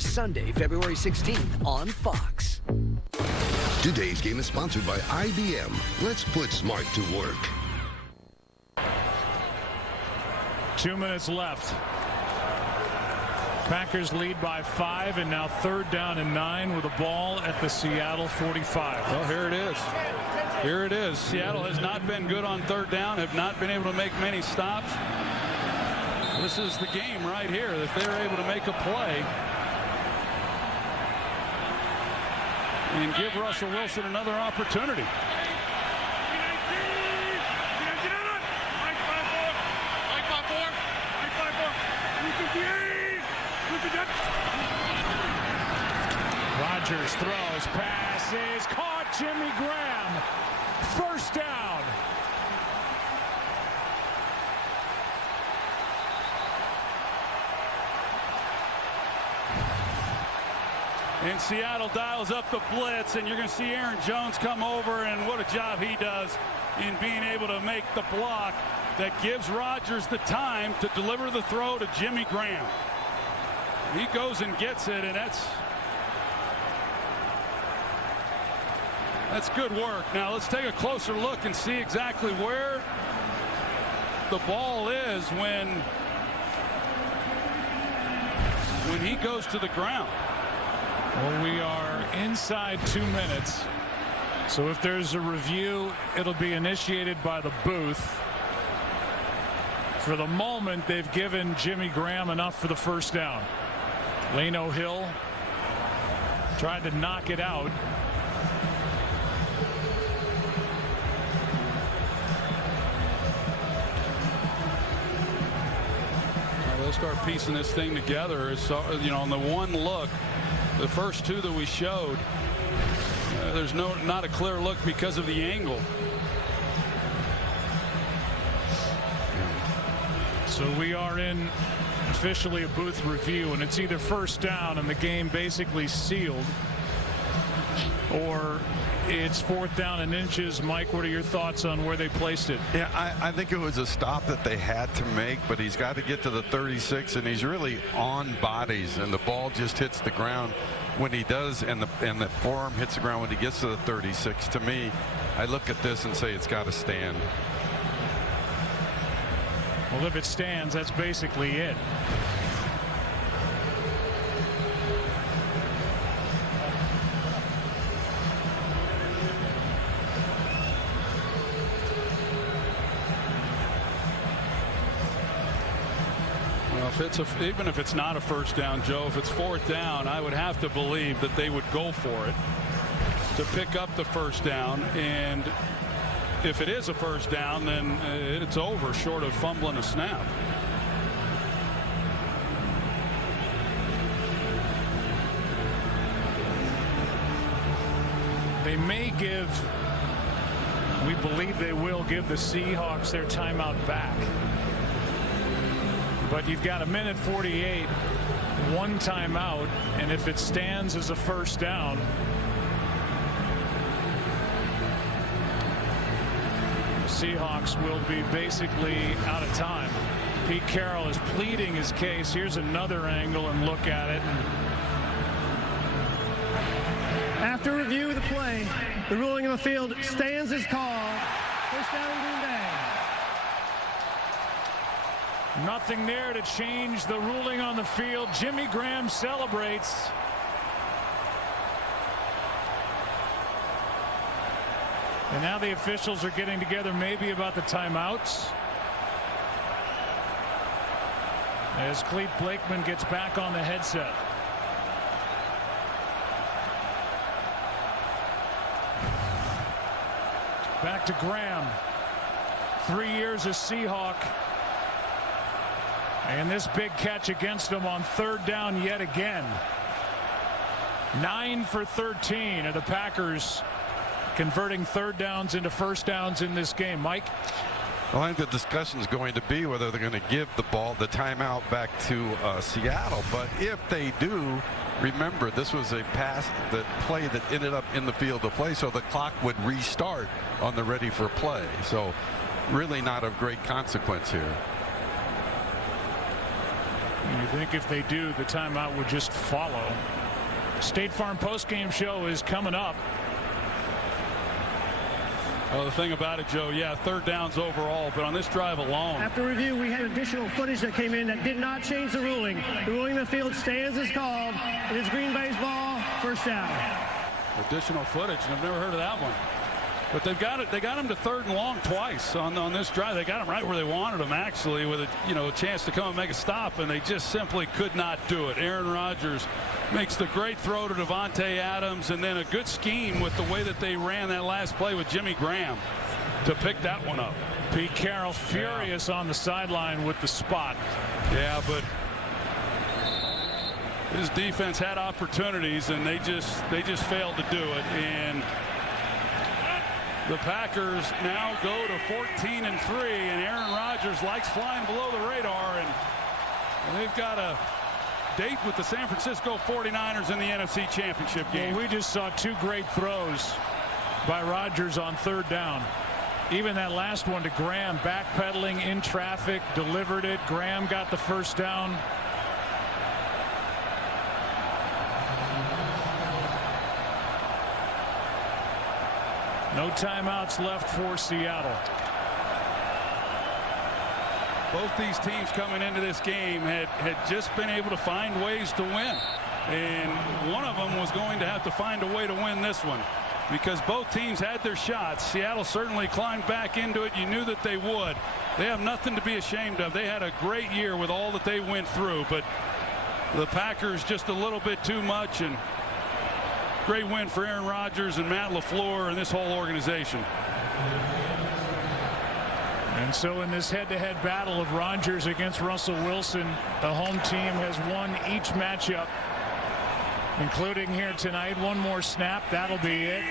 airs Sunday, February 16th on Fox. Today's game is sponsored by IBM. Let's put smart to work. 2 minutes left. Packers lead by 5, and now 3rd down and 9 with a ball at the Seattle 45. Well, here it is. Here it is. Seattle has not been good on 3rd down, have not been able to make many stops. This is the game right here. If they're able to make a play and give Russell Wilson another opportunity. Rodgers throws, passes, caught. Jimmy Graham, 1st down. And Seattle dials up the blitz, and you're going to see Aaron Jones come over, and what a job he does in being able to make the block that gives Rodgers the time to deliver the throw to Jimmy Graham. He goes and gets it, and that's good work. Now let's take a closer look and see exactly where the ball is when he goes to the ground. Well, we are inside 2 minutes, so if there's a review, it'll be initiated by the booth. For the moment, they've given Jimmy Graham enough for the 1st down. Leno Hill tried to knock it out. They'll start piecing this thing together. So, you know, on the one look, the first 2 that we showed, there's not a clear look because of the angle. So we are in officially a booth review, and it's either 1st down and the game basically sealed, or it's 4th down and inches. Mike, what are your thoughts on where they placed it? Yeah, I think it was a stop that they had to make, but he's got to get to the 36, and he's really on bodies, and the ball just hits the ground when he does, and the forearm hits the ground when he gets to the 36. To me, I look at this and say it's got to stand. Well, if it stands, that's basically it. Even if it's not a 1st down, Joe, if it's 4th down, I would have to believe that they would go for it to pick up the 1st down. And if it is a 1st down, then it's over short of fumbling a snap. They may give, we believe they will give the Seahawks their timeout back. But you've got 1:48, 1 timeout, and if it stands as a 1st down, Seahawks will be basically out of time. Pete Carroll is pleading his case. Here's another angle and look at it. After review of the play, the ruling on the field stands as called. 1st down, Green Bay. Nothing there to change the ruling on the field. Jimmy Graham celebrates. And now the officials are getting together maybe about the timeouts. As Clete Blakeman gets back on the headset. Back to Graham. 3 years as Seahawk. And this big catch against him on 3rd down yet again. 9 for 13 are the Packers converting 3rd downs into 1st downs in this game. Mike? Well, I think the discussion is going to be whether they're going to give the timeout back to Seattle. But if they do, remember, this was a play that ended up in the field of play, so the clock would restart on the ready for play. So really not of great consequence here. You think if they do, the timeout would just follow. State Farm postgame show is coming up. Well, the thing about it, Joe, yeah, third downs overall, but on this drive alone. After review, we had additional footage that came in that did not change the ruling. The ruling in the field stands as called. It is Green Bay's ball, first down. Additional footage, and I've never heard of that one. But they've got it. They got him to third and long twice on this drive. They got him right where they wanted him, actually, with a chance to come and make a stop, and they just simply could not do it. Aaron Rodgers makes the great throw to Davante Adams, and then a good scheme with the way that they ran that last play with Jimmy Graham to pick that one up. Pete Carroll furious on the sideline with the spot. Yeah, but his defense had opportunities, and they just failed to do it. And the Packers now go to 14-3, and Aaron Rodgers likes flying below the radar, and they've got a date with the San Francisco 49ers in the NFC Championship game. Well, we just saw two great throws by Rodgers on third down. Even that last one to Graham, backpedaling in traffic, delivered it. Graham got the first down. No timeouts left for Seattle. Both these teams coming into this game had just been able to find ways to win. And one of them was going to have to find a way to win this one, because both teams had their shots. Seattle certainly climbed back into it. You knew that they would. They have nothing to be ashamed of. They had a great year with all that they went through, but the Packers just a little bit too much. And great win for Aaron Rodgers and Matt LaFleur and this whole organization. And so in this head-to-head battle of Rodgers against Russell Wilson, the home team has won each matchup, including here tonight. One more snap, that'll be it.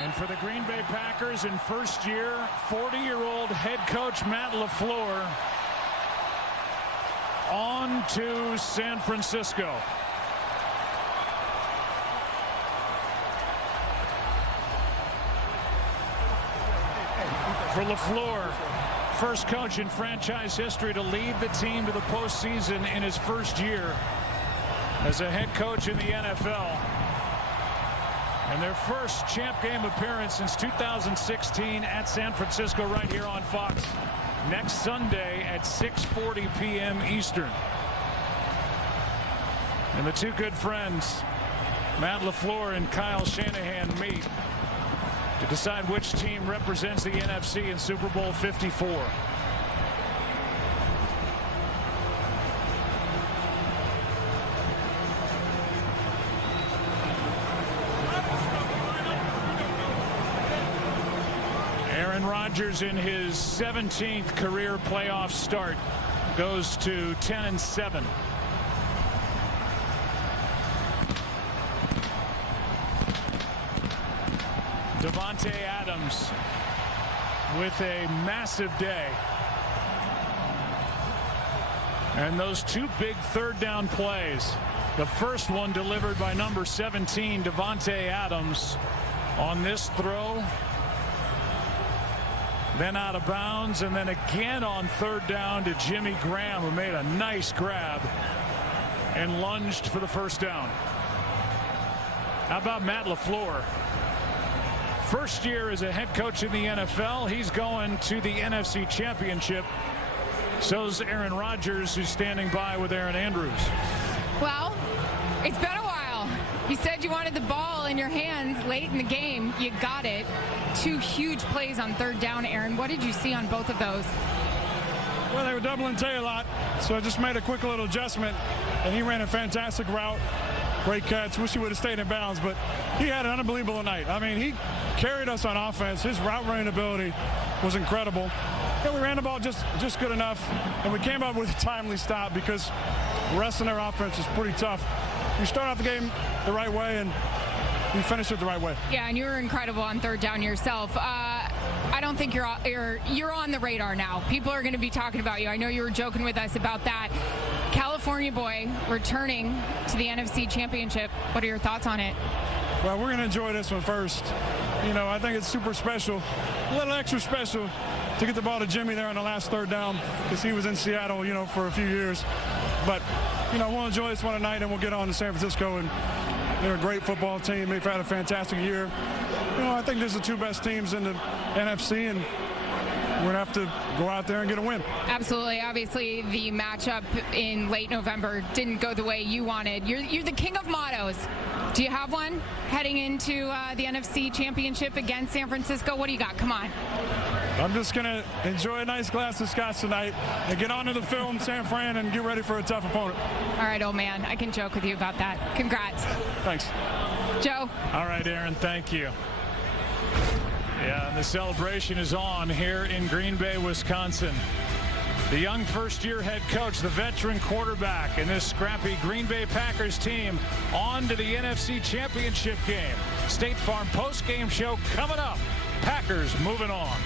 And for the Green Bay Packers, in first year, 40-year-old head coach Matt LaFleur on to San Francisco. For LaFleur, first coach in franchise history to lead the team to the postseason in his first year as a head coach in the NFL. And their first champ game appearance since 2016 at San Francisco, right here on Fox, next Sunday at 6:40 p.m. Eastern. And the two good friends, Matt LaFleur and Kyle Shanahan, meet to decide which team represents the NFC in Super Bowl 54. Aaron Rodgers, in his 17th career playoff start, goes to 10-7. Davante Adams with a massive day. And those two big third down plays. The first one delivered by number 17, Davante Adams, on this throw. Then out of bounds, and then again on third down to Jimmy Graham, who made a nice grab and lunged for the first down. How about Matt LaFleur? First year as a head coach in the NFL. He's going to the NFC Championship. So's Aaron Rodgers, who's standing by with Aaron Andrews. Well, it's been a while. You said you wanted the ball in your hands late in the game. You got it. Two huge plays on third down, Aaron. What did you see on both of those? Well, they were doubling Tay a lot, so I just made a quick little adjustment, and he ran a fantastic route. Great catch. Wish he would have stayed in bounds, but he had an unbelievable night. I mean, he carried us on offense. His route running ability was incredible. And we ran the ball just good enough, and we came up with a timely stop because the rest of their offense is pretty tough. You start off the game the right way, and you finish it the right way. Yeah, and you were incredible on third down yourself. I don't think you're on the radar now. People are going to be talking about you. I know you were joking with us about that. California boy returning to the NFC Championship. What are your thoughts on it? Well, we're going to enjoy this one first. You know, I think it's super special, a little extra special to get the ball to Jimmy there on the last third down because he was in Seattle, you know, for a few years. But, you know, we'll enjoy this one tonight and we'll get on to San Francisco. And they're a great football team. They've had a fantastic year. You know, I think these are the two best teams in the NFC, and we're going to have to go out there and get a win. Absolutely. Obviously, the matchup in late November didn't go the way you wanted. You're the king of mottos. Do you have one heading into the NFC Championship against San Francisco? What do you got? Come on. I'm just going to enjoy a nice glass of scotch tonight and get on to the film, San Fran, and get ready for a tough opponent. All right, old man. I can joke with you about that. Congrats. Thanks. Joe. All right, Aaron, thank you. Yeah, and the celebration is on here in Green Bay, Wisconsin. The young first-year head coach, the veteran quarterback, and this scrappy Green Bay Packers team on to the NFC Championship game. State Farm post-game show coming up. Packers moving on.